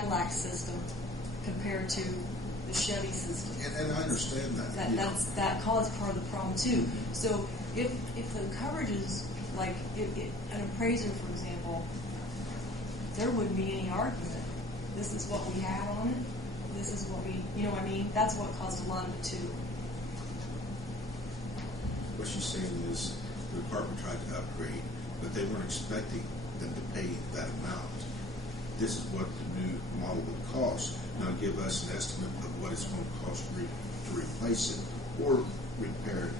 Cadillac system compared to the Chevy system. And I understand that. That caused part of the problem too. So if the coverage is like an appraiser, for example, there wouldn't be any argument. This is what we had on it. This is what we, you know what I mean? That's what caused a lot of it too. What she's saying is the department tried to upgrade, but they weren't expecting them to pay that amount. This is what the new model would cost. Now give us an estimate of what it's going to cost to replace it or repair it.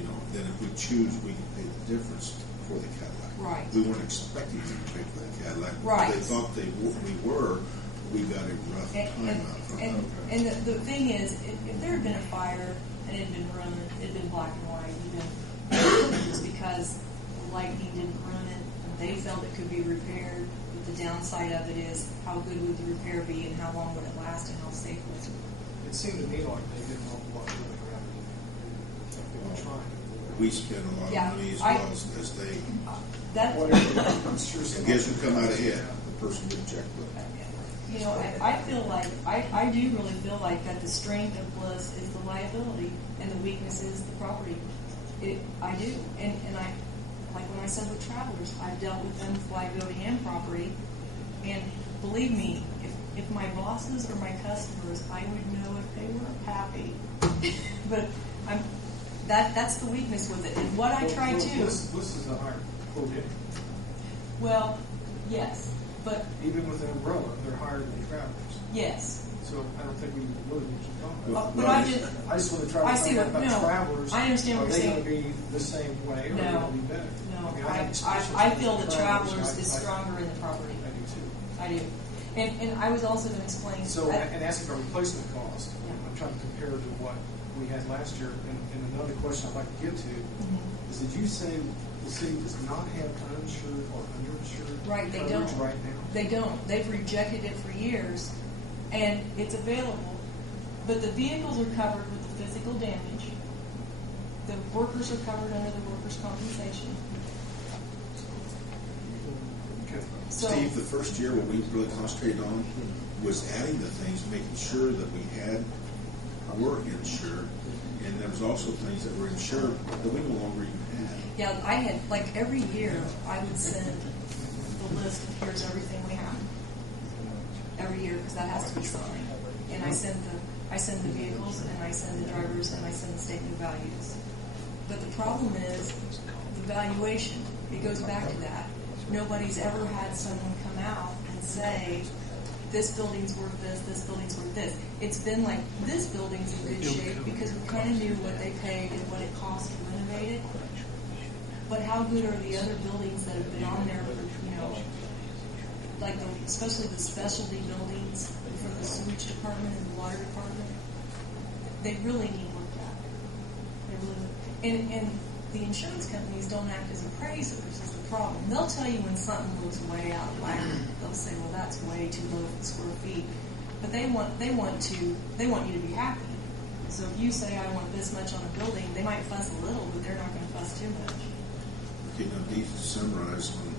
You know, then if we choose, we can pay the difference for the Cadillac. Right. We weren't expecting them to pay for the Cadillac. Right. They thought we were. We got a rough time out from it. And the thing is, if there had been a fire and it had been run, it had been black and white, it was because the lightning didn't run it, and they felt it could be repaired. But the downside of it is, how good would the repair be, and how long would it last, and how safe was it? It seemed to me like they didn't know what really happened. They were trying. We spent a lot of money as well as they. I'm sure. I guess we come out ahead. The person with the checkbook. You know, I feel like, I do really feel like that the strength of Bliss is the liability and the weakness is the property. I do. And I, like when I said with Travelers, I've dealt with them with liability and property. And believe me, if my bosses or my customers, I would know if they were happy. But that's the weakness with it. And what I try to... Bliss is a higher quote anyway. Well, yes. But even with an umbrella, they're higher than the Travelers. Yes. So I don't think we really need to talk about but I just want to try to talk about Travelers. I understand what you're saying. Are they going to be the same way, or are they going to be better? No, I feel that Travelers is stronger in the property. I do too. I do. And I was also going to explain. So, and asking for replacement cost, I'm trying to compare to what we had last year. And another question I'd like to get to is, did you say the city does not have uninsured or underinsured coverage right now? They don't. They've rejected it for years, and it's available. But the vehicles are covered with the physical damage. The workers are covered under the workers' compensation. Okay. So, Steve, the first year what we really concentrated on was adding the things, making sure that we were insured, and there was also things that were insured that we no longer even had. yeah, I had, like every year, I would send the list of here's everything we have. Every year, because that has to be signed. And I send the vehicles, and I send the drivers, and I send the statement of values. But the problem is the valuation. It goes back to that. Nobody's ever had someone come out and say, this building's worth this building's worth this. It's been like, this building's in good shape because we kind of knew what they paid and what it cost to renovate it. But how good are the other buildings that have been on there for, like especially the specialty buildings for the sewage department and the water department? They really need looked at. They really, and the insurance companies don't act as appraisers is the problem. They'll tell you when something looks way out of whack. They'll say, well, that's way too low for square feet. But they want you to be happy. So if you say I want this much on a building, they might fuss a little, but they're not going to fuss too much. Okay, now these to summarize on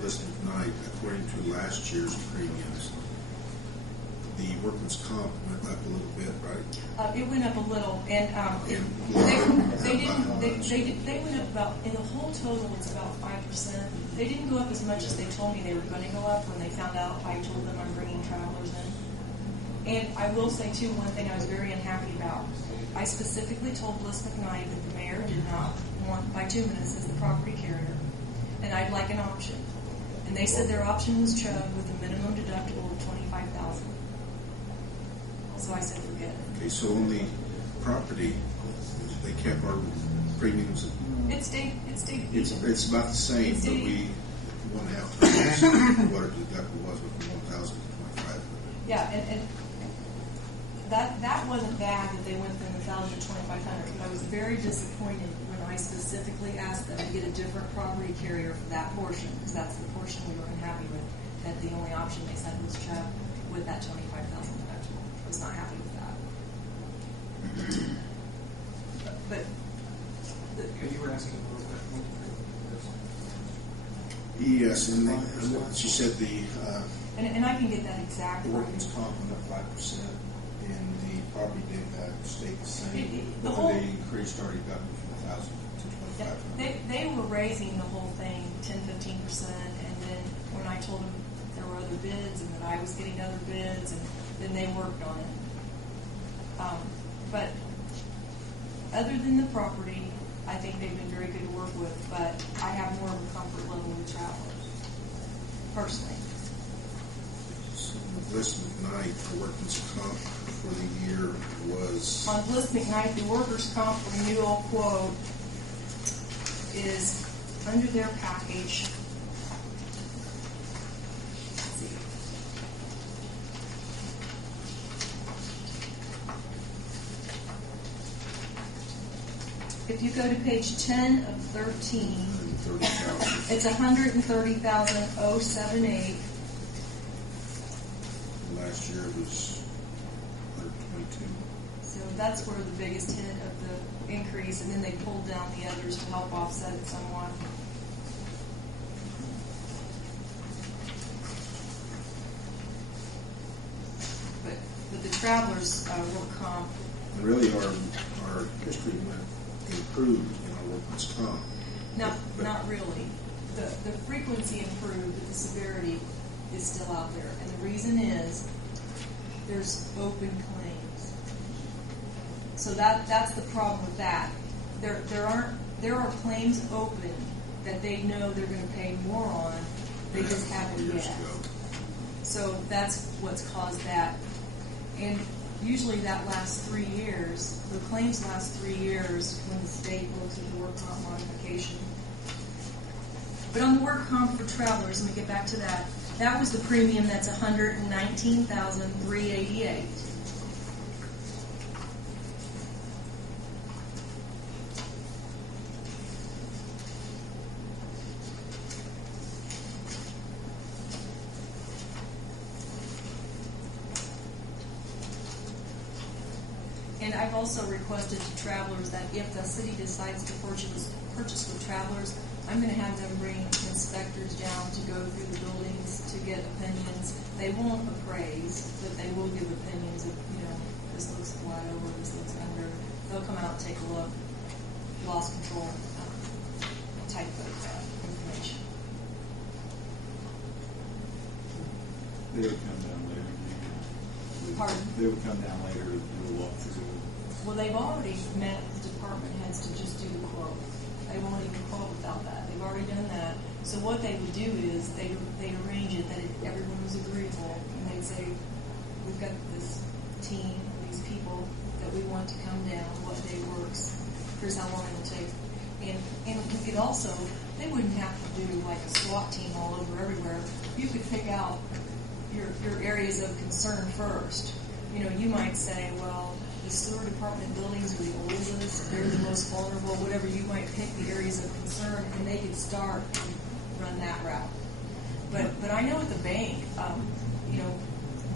list tonight, according to last year's premiums, the workman's comp went up a little bit, right? It went up a little, and they went up about, in the whole total, it's about 5%. They didn't go up as much as they told me they were going to go up when they found out I told them I'm bringing Travelers in. And I will say, too, one thing I was very unhappy about. I specifically told Bliss McKnight that the mayor did not want bituminous as the property carrier, and I'd like an option. And they said their option was Chubb with a minimum deductible of $25,000. So I said, forget it. Okay, so on the property, they kept our premiums. It stayed. It's about the same, but we 1.5 times what our deductible was with 1,000 to 25. Yeah, and that wasn't bad that they went from 1,000 to 2,500. But I was very disappointed when I specifically asked them to get a different property carrier for that portion, because that's the portion we were unhappy with. That the only option they said was Chubb with that $25,000 deductible. I was not happy with that. But you were asking for that. Yes, and she said the And I can get that exact. The workman's comp went up 5%, and the property stayed the same. The But whole- they increased already got from 1,000 to 2,500. They were raising the whole thing 10-15%, and then when I told them there were other bids and that I was getting other bids, and then they worked on it. But other than the property, I think they've been very good to work with, but I have more of a comfort level with travelers, personally. So Bliss McKnight, the workman's comp for the year was, On Bliss McKnight, the workers' comp renewal quote is under their package. Let's see. If you go to page 10 of 13, 130,000. it's $130,078. Last year it was 122. So that's where the biggest hit of the increase, and then they pulled down the others to help offset it somewhat. But the travelers work comp. And really our history improved in our workman's comp. Not really. The frequency improved, but the severity is still out there. And the reason is there's open claims. So that's the problem with that. There are claims open that they know they're going to pay more on. They just haven't Years yet. ago. So that's what's caused that. And usually that lasts 3 years. The claims last 3 years when the state looks at the work comp modification. But on the work comp for travelers, let me get back to that. That was the premium that's $119,388. And I've also requested to travelers that if the city decides to purchase with travelers, I'm going to have them bring inspectors down to go through the buildings to get opinions. They won't appraise, but they will give opinions of, this looks wide over, this looks under. They'll come out and take a look. Loss control type of information. They would come down later. Pardon? They would come down later to do a walkthrough. Well, they've already met the department heads to just do the quote. They won't even quote without that. They've already done that. So what they would do is they'd arrange it that everyone was agreeable, and they'd say, we've got this team, these people that we want to come down, what day works, here's how long it'll take. And we could also, they wouldn't have to do like a SWAT team all over everywhere. You could pick out your areas of concern first. You might say, well, the sewer department buildings are the oldest, they're the most vulnerable, whatever. You might pick the areas of concern, and they could start and run that route. But I know at the bank,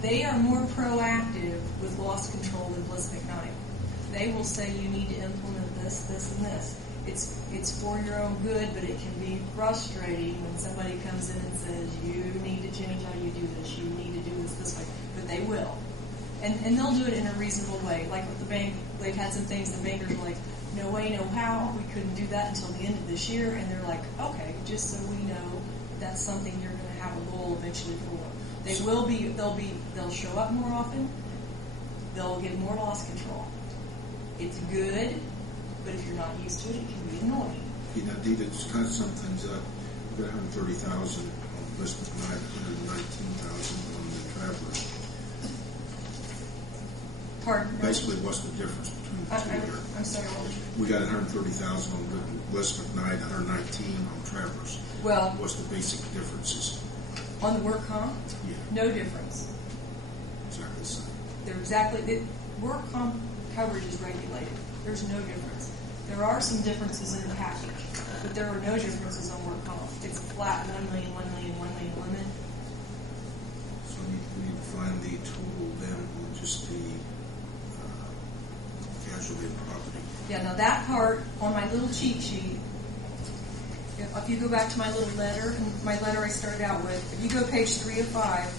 they are more proactive with loss control than Bliss McKnight. They will say you need to implement this, this, and this. It's for your own good, but it can be frustrating when somebody comes in and says, you need to change how you do this, you need to do this way. But they will. And they'll do it in a reasonable way. Like with the bank, they've had some things the bankers are like, no way, no how, we couldn't do that until the end of this year. And they're like, okay, just so we know that's something you're going to have a goal eventually for. They'll show up more often. They'll get more loss control. It's good, but if you're not used to it, it can be annoying. Dita, just kind of sum things up. We've got 130,000 on Bliss McKnight, 119,000 on the travelers. Pardon? Basically, what's the difference between the two here? I'm sorry, what was your... We got 130,000 on Bliss McKnight, 119 on travelers. Well, What's the basic differences? on the work comp, Yeah, no difference. exactly the same. They're work comp coverage is regulated. There's no difference. There are some differences in the package, but there are no differences on work comp. It's a flat 1 million, 1 million, 1 million limit. So we need to find the total then on just the casualty and property. Yeah, now that part on my little cheat sheet, if you go back to my little letter, my letter I started out with, if you go page 3 of 5,